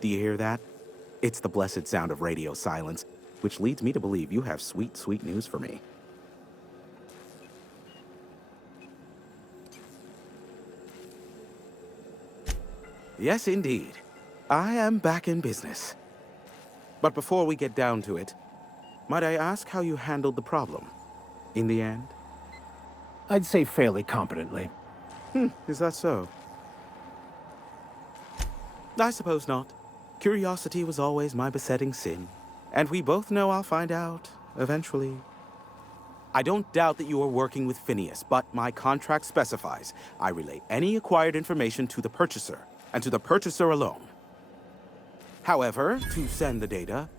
Do you hear that? It's the blessed sound of radio silence, which leads me to believe you have sweet, sweet news for me. Yes, indeed. I am back in business. But before we get down to it, might I ask how you handled the problem? In the end? I'd say fairly competently. Is that so? I suppose not. Curiosity was always my besetting sin. And we both know I'll find out, eventually. I don't doubt that you are working with Phineas, but my contract specifies I relay any acquired information to the purchaser, and to the purchaser alone. However, to send the data,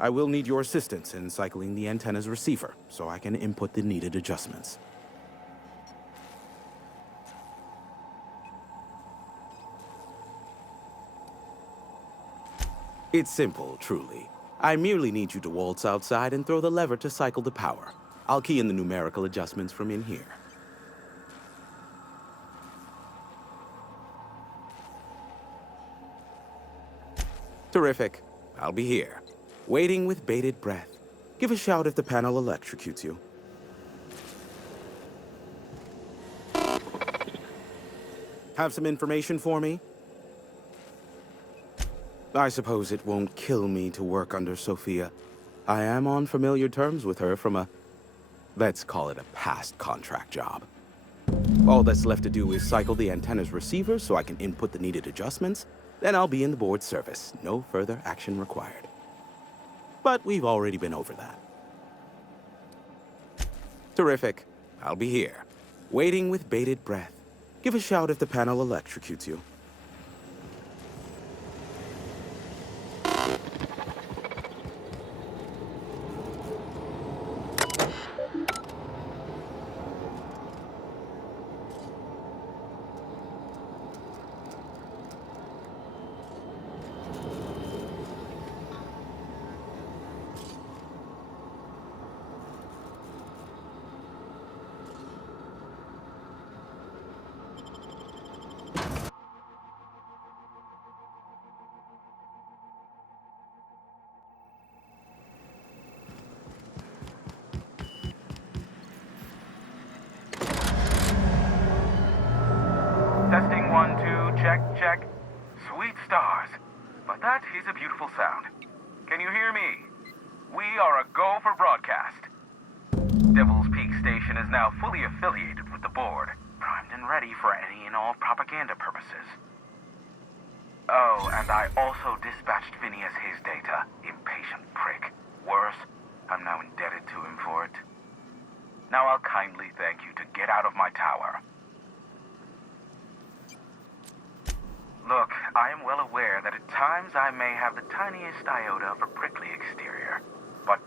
I will need your assistance in cycling the antenna's receiver, so I can input the needed adjustments. It's simple, truly. I merely need you to waltz outside and throw the lever to cycle the power. I'll key in the numerical adjustments from in here. Terrific. I'll be here, waiting with bated breath. Give a shout if the panel electrocutes you. Have some information for me? I suppose it won't kill me to work under Sophia. I am on familiar terms with her from a, let's call it a past contract job. All that's left to do is cycle the antenna's receiver so I can input the needed adjustments. Then I'll be in the board's service. No further action required. But we've already been over that. Terrific. I'll be here, waiting with bated breath. Give a shout if the panel electrocutes you. Testing 1, 2, check, check. Sweet stars. But that is a beautiful sound. Can you hear me? We are a go for broadcast. Devil's Peak Station is now fully affiliated with the board, primed and ready for any and all propaganda purposes. Oh, and I also dispatched Phineas his data. Impatient prick. Worse, I'm now indebted to him for it. Now I'll kindly thank you to get out of my tower. Look, I am well aware that at times I may have the tiniest iota of a prickly exterior, but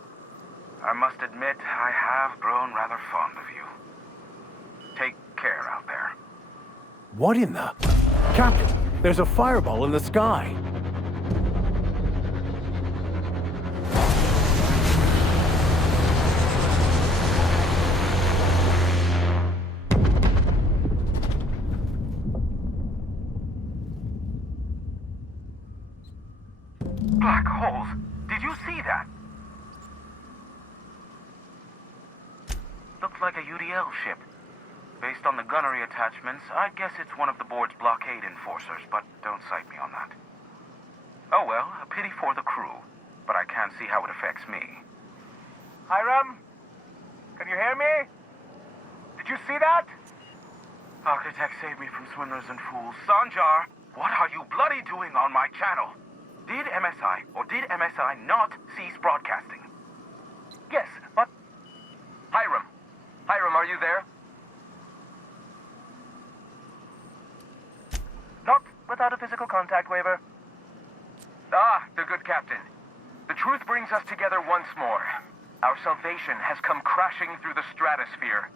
I must admit I have grown rather fond of you. Take care out there. What in the... Captain, there's a fireball in the sky. Black holes! Did you see that? Looks like a UDL ship. Based on the gunnery attachments, I guess it's one of the board's blockade enforcers, but don't cite me on that. Oh well, a pity for the crew, but I can't see how it affects me. Hiram? Can you hear me? Did you see that? Architect saved me from swindlers and fools. Sanjar, what are you bloody doing on my channel? Did MSI or did MSI not cease broadcasting? Yes, but... Hiram! Hiram, are you there? Not without a physical contact waiver. Ah, the good captain. The truth brings us together once more. Our salvation has come crashing through the stratosphere.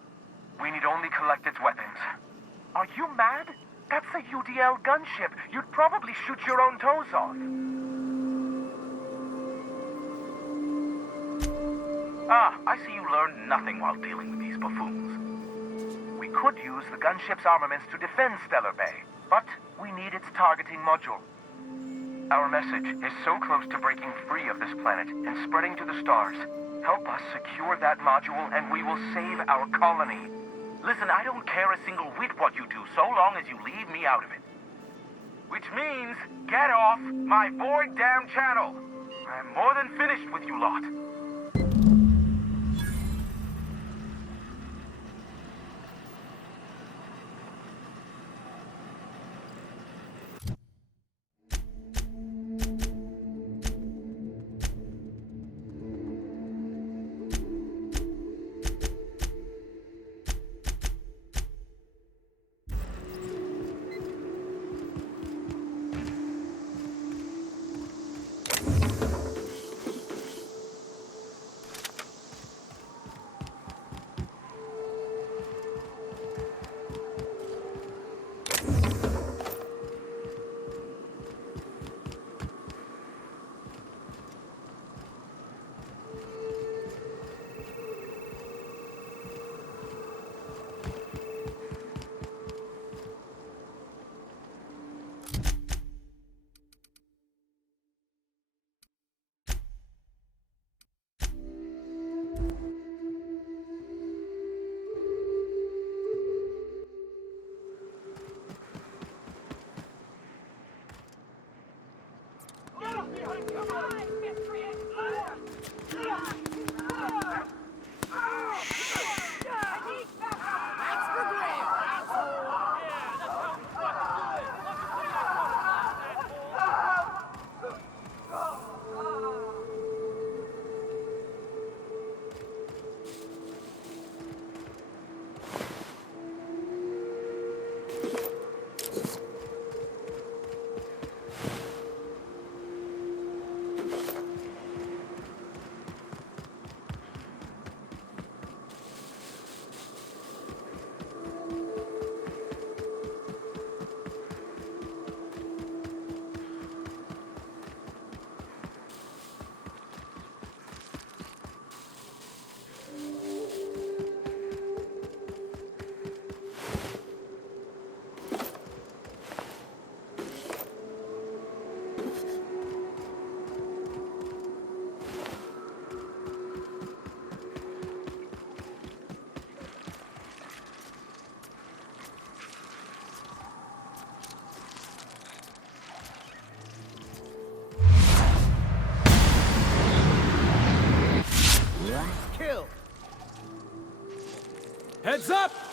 We need only collect its weapons. Are you mad? That's a UDL gunship. You'd probably shoot your own toes off. Ah, I see you learned nothing while dealing with these buffoons. We could use the gunship's armaments to defend Stellar Bay, but we need its targeting module. Our message is so close to breaking free of this planet and spreading to the stars. Help us secure that module and we will save our colony. Listen, I don't care a single whit what you do, so long as you leave me out of it. Which means, get off my void damn channel. I'm more than finished with you lot. Heads up!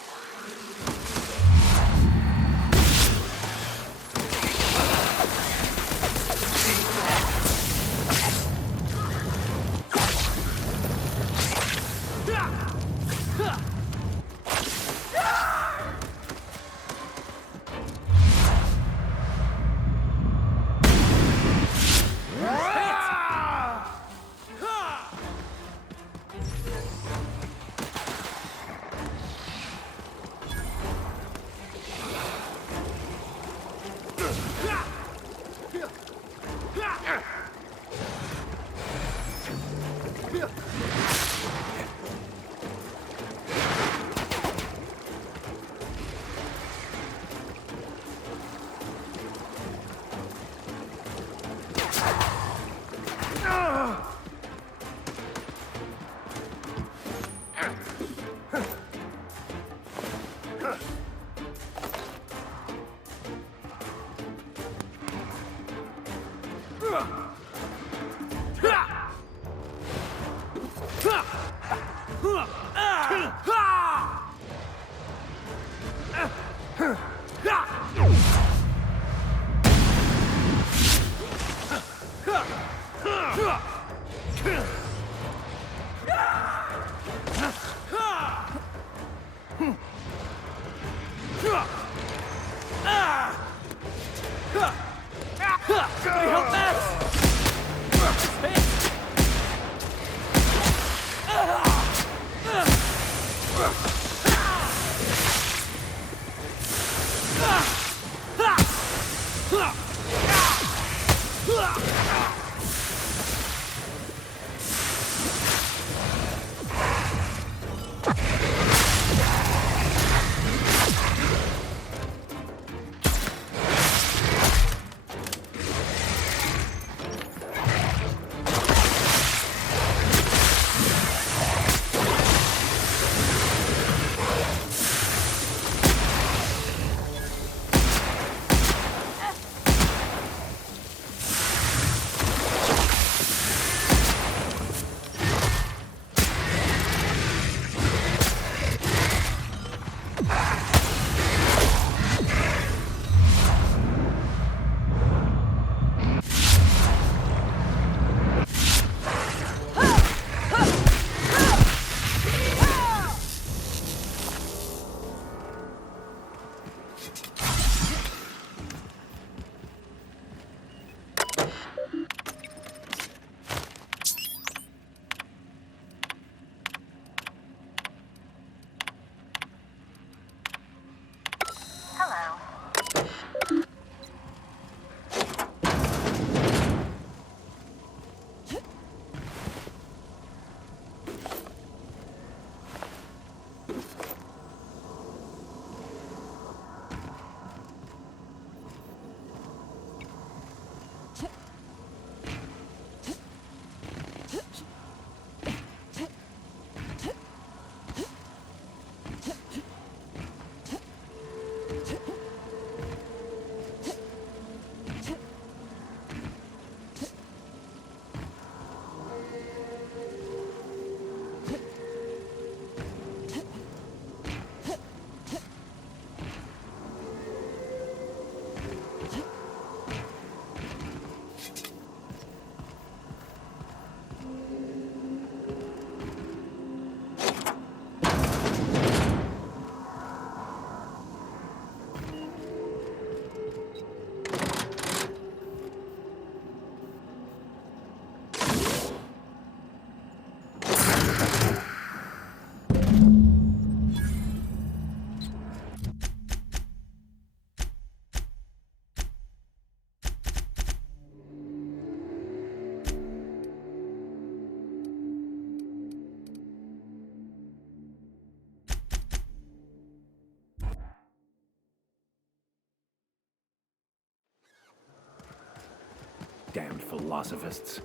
Damned philosophists.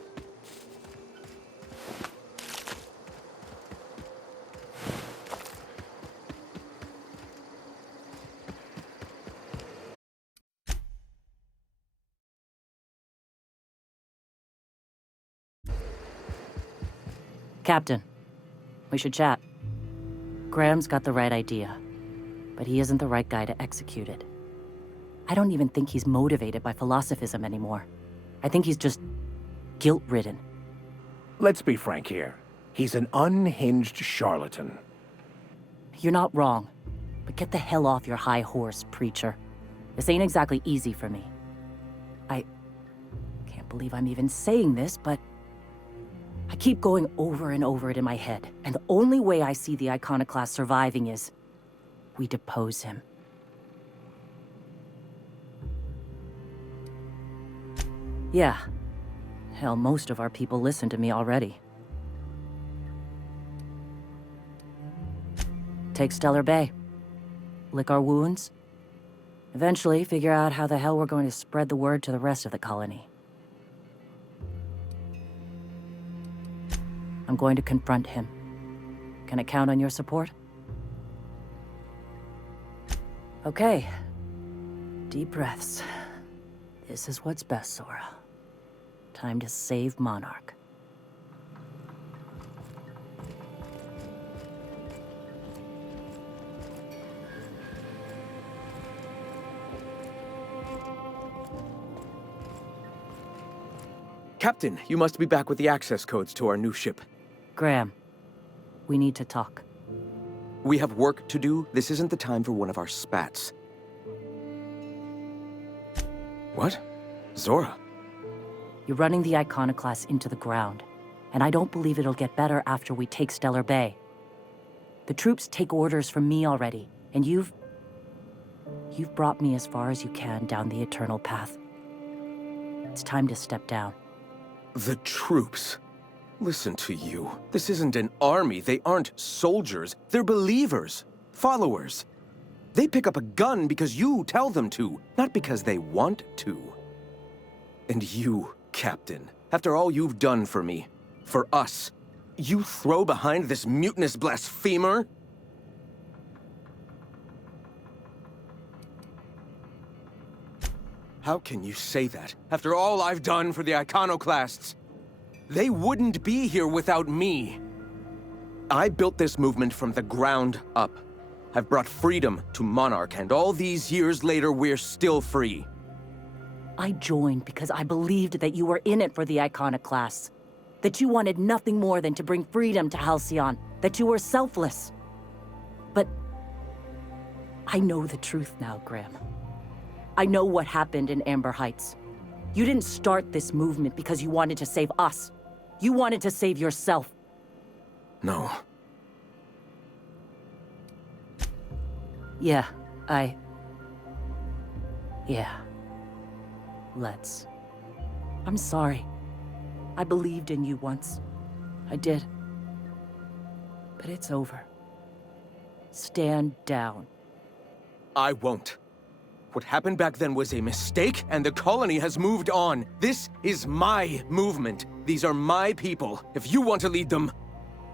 Captain, we should chat. Graham's got the right idea, but he isn't the right guy to execute it. I don't even think he's motivated by philosophism anymore. I think he's just guilt-ridden. Let's be frank here. He's an unhinged charlatan. You're not wrong, but get the hell off your high horse, preacher. This ain't exactly easy for me. I can't believe I'm even saying this, but I keep going over and over it in my head, and the only way I see the Iconoclast surviving is we depose him. Yeah. Hell, most of our people listen to me already. Take Stellar Bay. Lick our wounds. Eventually, figure out how the hell we're going to spread the word to the rest of the colony. I'm going to confront him. Can I count on your support? Okay. Deep breaths. This is what's best, Zora. Time to save Monarch. Captain, you must be back with the access codes to our new ship. Graham, we need to talk. We have work to do. This isn't the time for one of our spats. What? Zora? You're running the Iconoclast into the ground, and I don't believe it'll get better after we take Stellar Bay. The troops take orders from me already, and you've brought me as far as you can down the Eternal Path. It's time to step down. The troops. Listen to you. This isn't an army. They aren't soldiers. They're believers. Followers. They pick up a gun because you tell them to, not because they want to. And you, Captain, after all you've done for me, for us, you throw behind this mutinous blasphemer? How can you say that, after all I've done for the Iconoclasts? They wouldn't be here without me. I built this movement from the ground up. I've brought freedom to Monarch, and all these years later, we're still free. I joined because I believed that you were in it for the Iconoclasts. That you wanted nothing more than to bring freedom to Halcyon. That you were selfless. But I know the truth now, Graham. I know what happened in Amber Heights. You didn't start this movement because you wanted to save us. You wanted to save yourself. No. Yeah. Let's. I'm sorry. I believed in you once. I did. But it's over. Stand down. I won't. What happened back then was a mistake, and the colony has moved on. This is my movement. These are my people. If you want to lead them,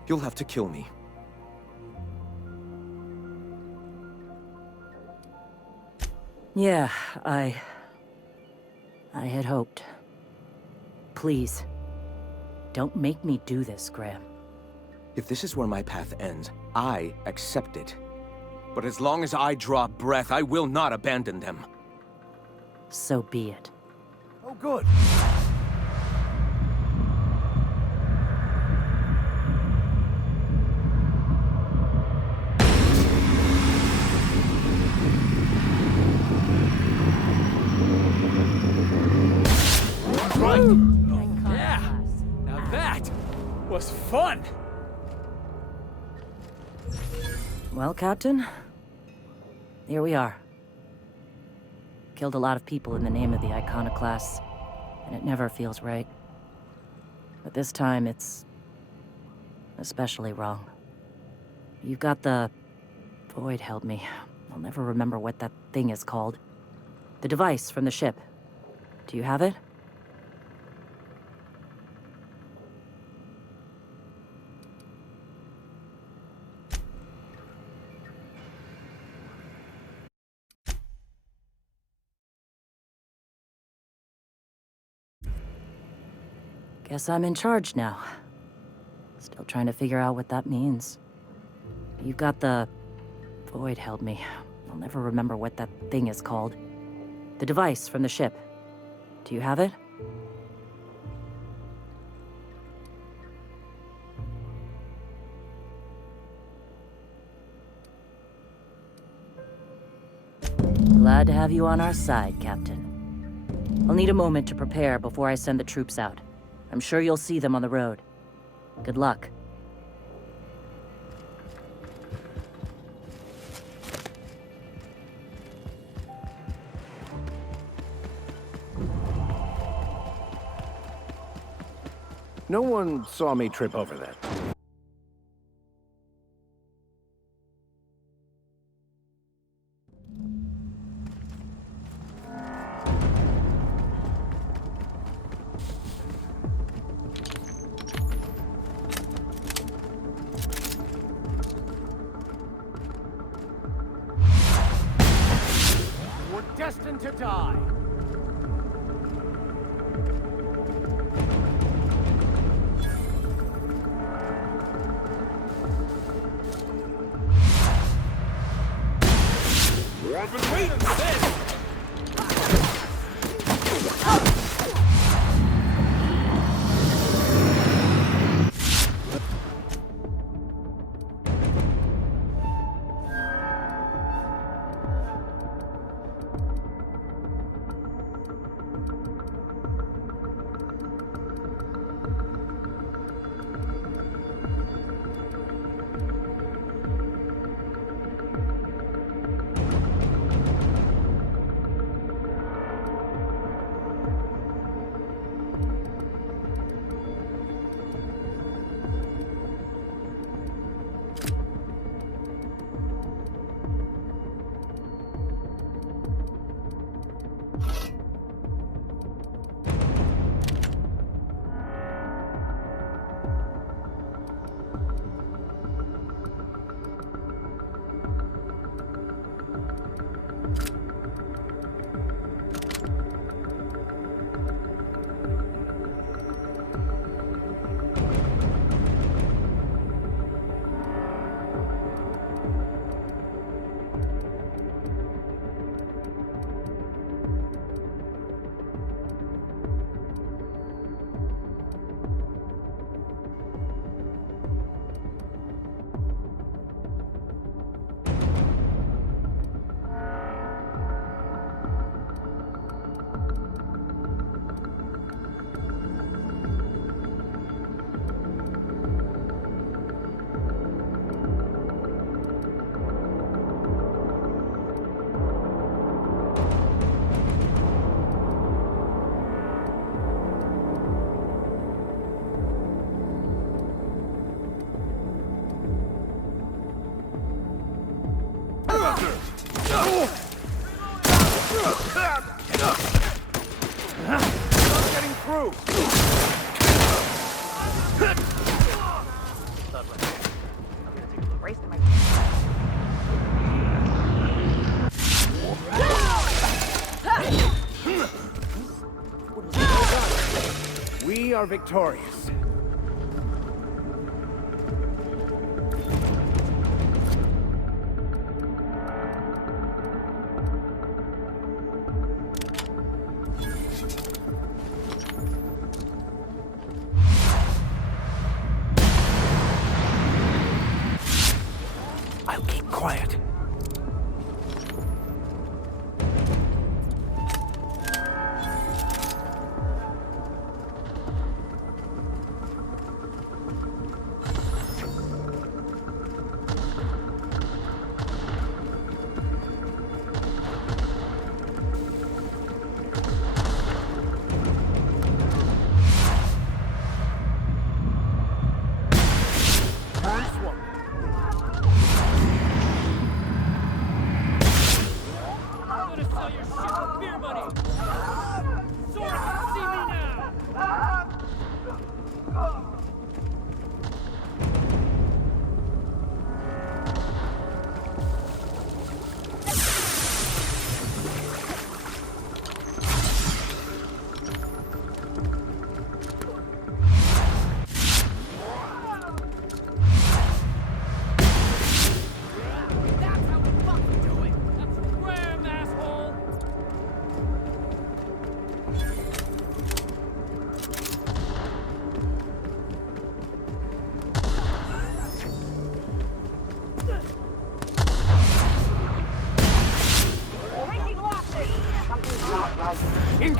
you'll have to kill me. Yeah, I had hoped. Please, don't make me do this, Graham. If this is where my path ends, I accept it. But as long as I draw breath, I will not abandon them. So be it. Oh, good. Yeah! Now that was fun! Well, Captain, here we are. Killed a lot of people in the name of the Iconoclasts, and it never feels right. But this time, it's especially wrong. You've got the... Void help me. I'll never remember what that thing is called. The device from the ship. Do you have it? Guess I'm in charge now. Still trying to figure out what that means. You've got the... Void held me. I'll never remember what that thing is called. The device from the ship. Do you have it? Glad to have you on our side, Captain. I'll need a moment to prepare before I send the troops out. I'm sure you'll see them on the road. Good luck. No one saw me trip over that. We're destined to die. I've been waiting for this! We are victorious. I'll keep quiet.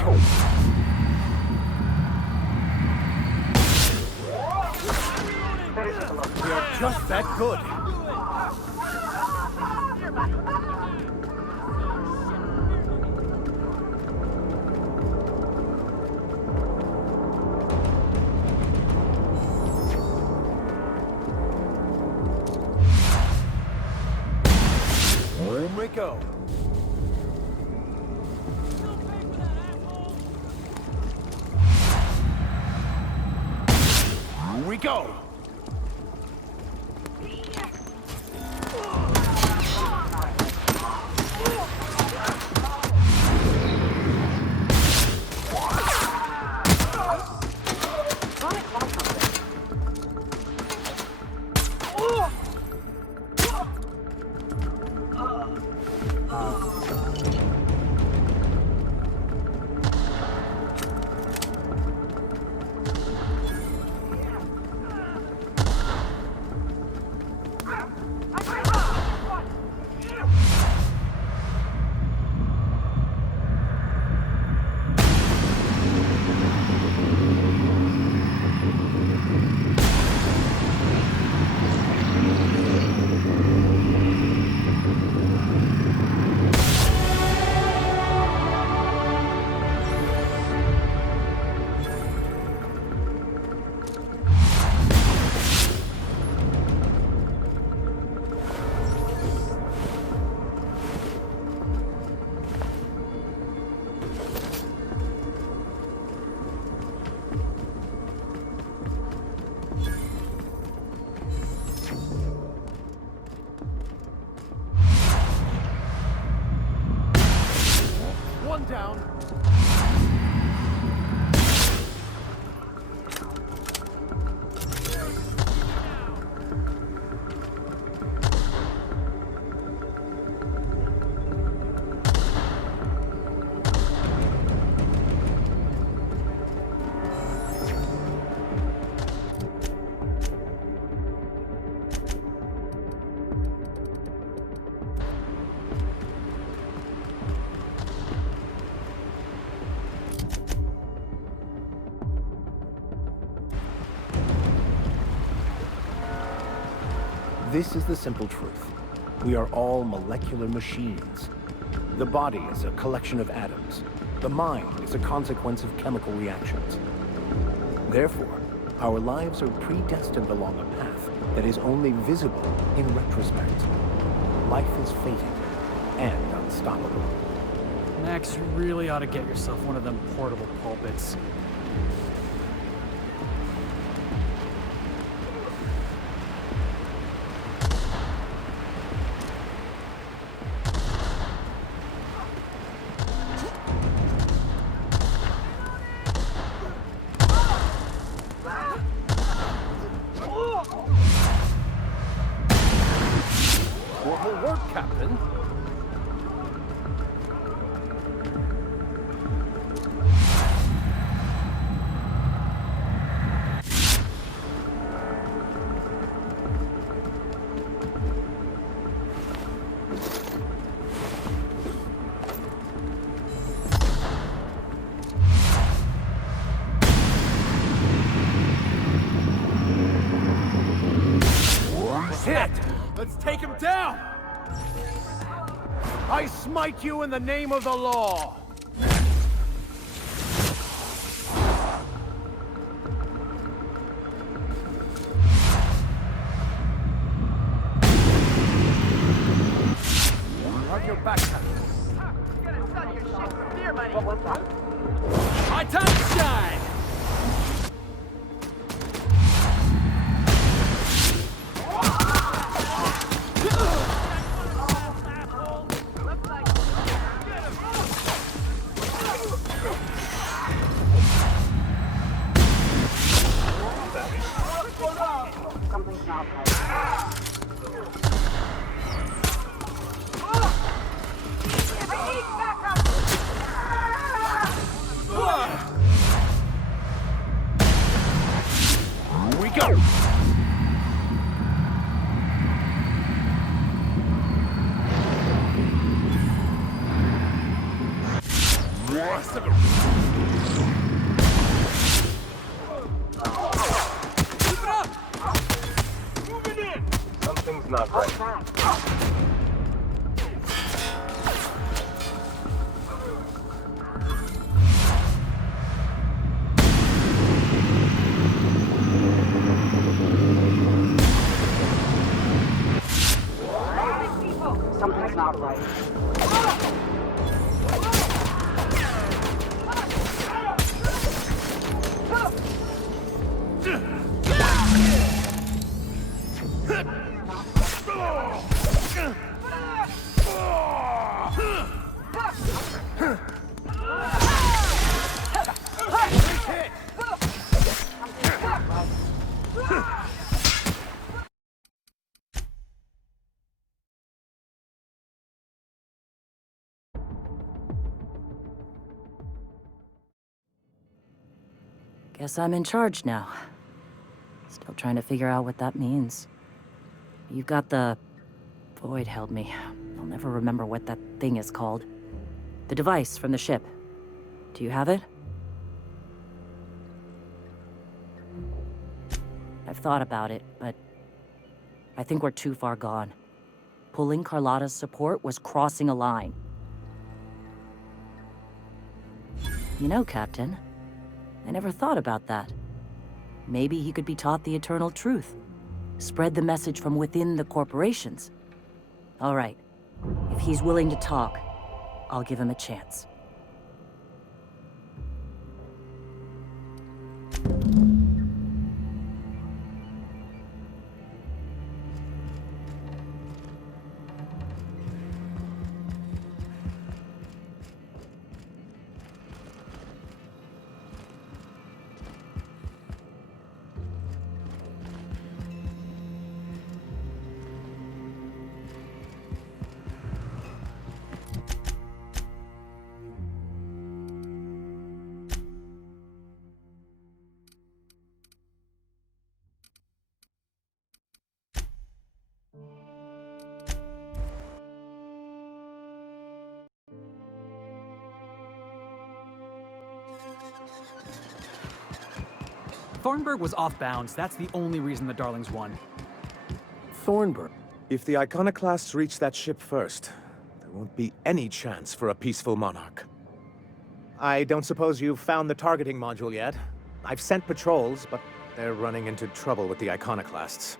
We are just that good. Here we go. Here we go. One down. This is the simple truth. We are all molecular machines. The body is a collection of atoms. The mind is a consequence of chemical reactions. Therefore, our lives are predestined along a path that is only visible in retrospect. Life is fated and unstoppable. Max, you really ought to get yourself one of them portable pulpits. What will work, Captain? Hit! Let's take him down! I smite you in the name of the law! On your back, Captain. My time to shine! Here we go! Awesome. Guess I'm in charge now. Still trying to figure out what that means. You've got the... Void held me. I'll never remember what that thing is called. The device from the ship. Do you have it? I've thought about it, but I think we're too far gone. Pulling Carlotta's support was crossing a line. You know, Captain, I never thought about that. Maybe he could be taught the eternal truth. Spread the message from within the corporations. All right. If he's willing to talk, I'll give him a chance. Thornburg was off bounds. That's the only reason the Darlings won. Thornburg. If the Iconoclasts reach that ship first, there won't be any chance for a peaceful monarch. I don't suppose you've found the targeting module yet? I've sent patrols, but they're running into trouble with the Iconoclasts.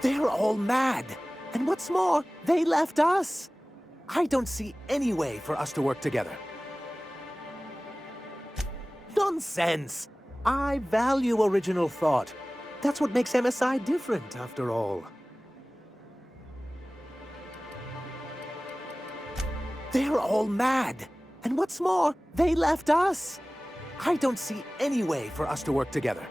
They're all mad! And what's more, they left us! I don't see any way for us to work together. Nonsense! I value original thought. That's what makes MSI different, after all. They're all mad! And what's more, they left us! I don't see any way for us to work together.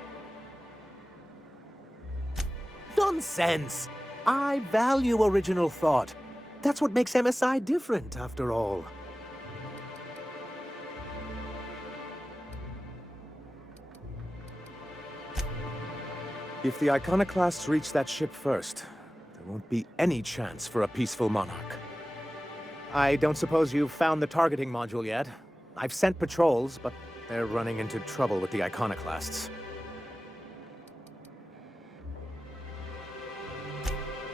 Nonsense! I value original thought. That's what makes MSI different, after all. If the Iconoclasts reach that ship first, there won't be any chance for a peaceful monarch. I don't suppose you've found the targeting module yet? I've sent patrols, but they're running into trouble with the Iconoclasts.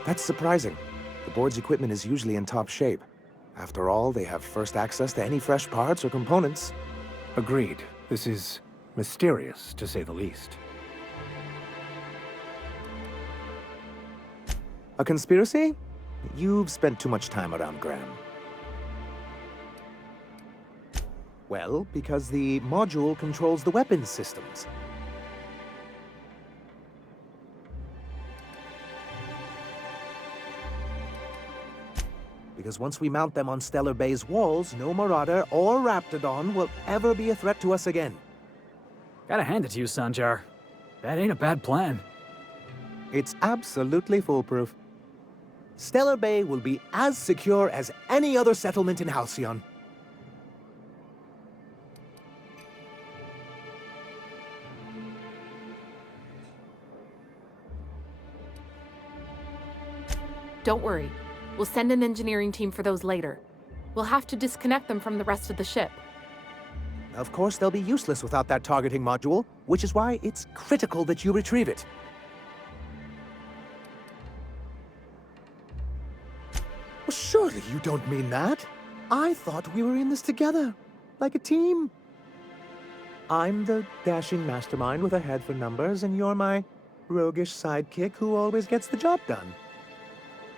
That's surprising. The board's equipment is usually in top shape. After all, they have first access to any fresh parts or components. Agreed. This is mysterious, to say the least. A conspiracy? You've spent too much time around Graham. Well, because the module controls the weapons systems. Because once we mount them on Stellar Bay's walls, no Marauder or Raptidon will ever be a threat to us again. Gotta hand it to you, Sanjar. That ain't a bad plan. It's absolutely foolproof. Stellar Bay will be as secure as any other settlement in Halcyon. Don't worry. We'll send an engineering team for those later. We'll have to disconnect them from the rest of the ship. Of course, they'll be useless without that targeting module, which is why it's critical that you retrieve it. Well, surely you don't mean that. I thought we were in this together, like a team. I'm the dashing mastermind with a head for numbers, and you're my roguish sidekick who always gets the job done.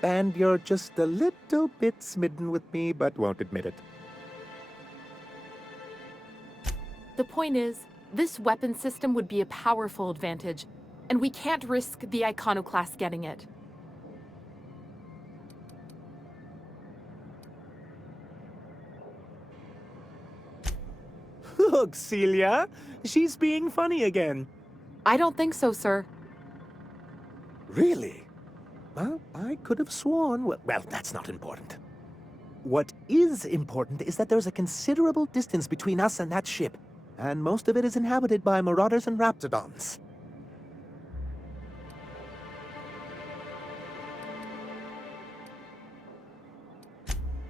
And you're just a little bit smitten with me, but won't admit it. The point is, this weapon system would be a powerful advantage, and we can't risk the Iconoclast getting it. Look, Celia, she's being funny again. I don't think so, sir. Really? Well, I could have sworn... Well, that's not important. What is important is that there's a considerable distance between us and that ship, and most of it is inhabited by marauders and raptidons.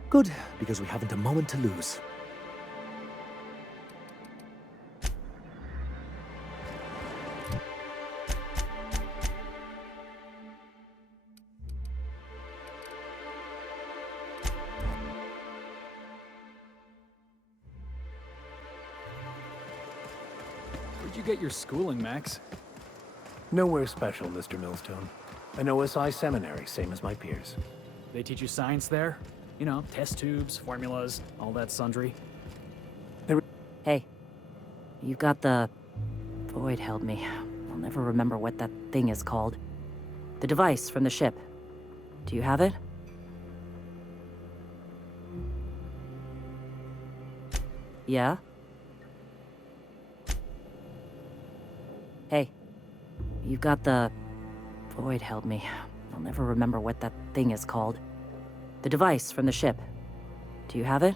Good, because we haven't a moment to lose. Where'd you get your schooling, Max? Nowhere special, Mr. Millstone. An OSI seminary, same as my peers. They teach you science there? You know, test tubes, formulas, all that sundry. Hey, you got the... Void held me. I'll never remember what that thing is called. The device from the ship. Do you have it? Yeah? Hey, you got the... Void held me. I'll never remember what that thing is called. The device from the ship. Do you have it?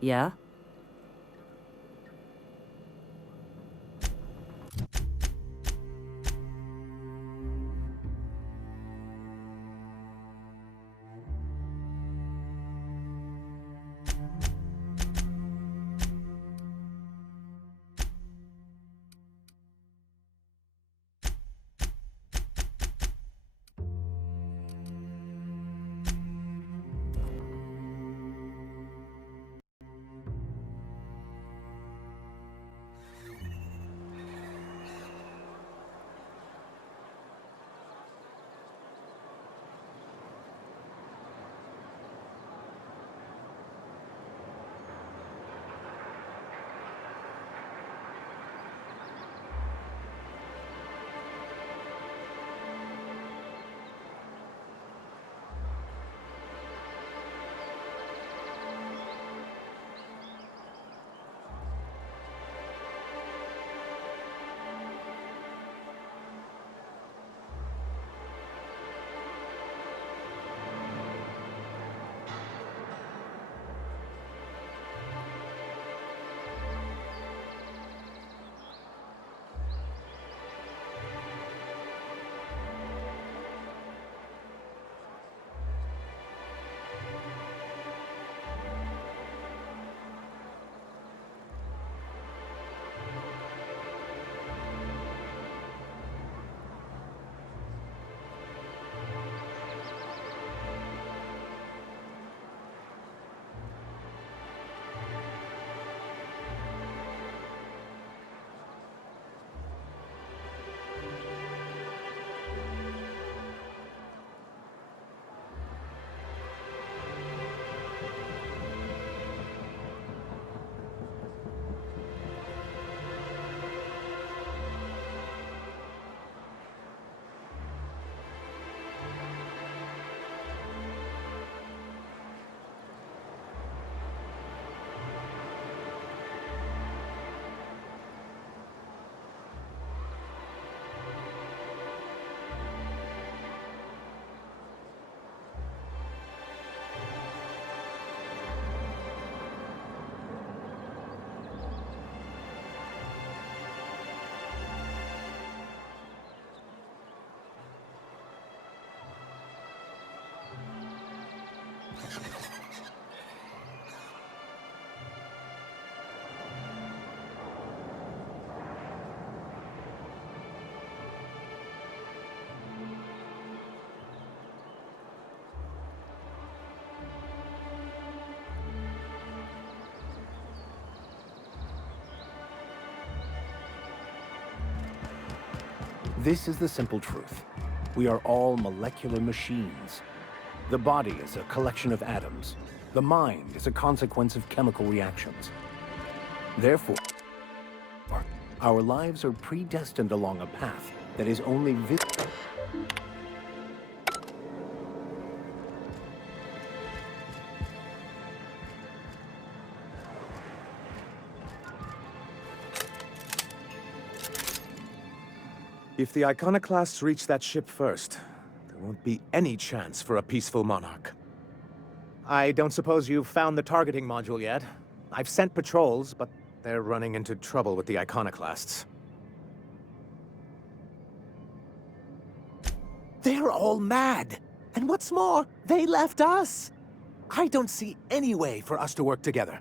Yeah? This is the simple truth. We are all molecular machines. The body is a collection of atoms. The mind is a consequence of chemical reactions. Therefore, our lives are predestined along a path that is only visible. If the Iconoclasts reach that ship first, won't be any chance for a peaceful monarch. I don't suppose you've found the targeting module yet. I've sent patrols, but they're running into trouble with the iconoclasts. They're all mad! And what's more, they left us! I don't see any way for us to work together.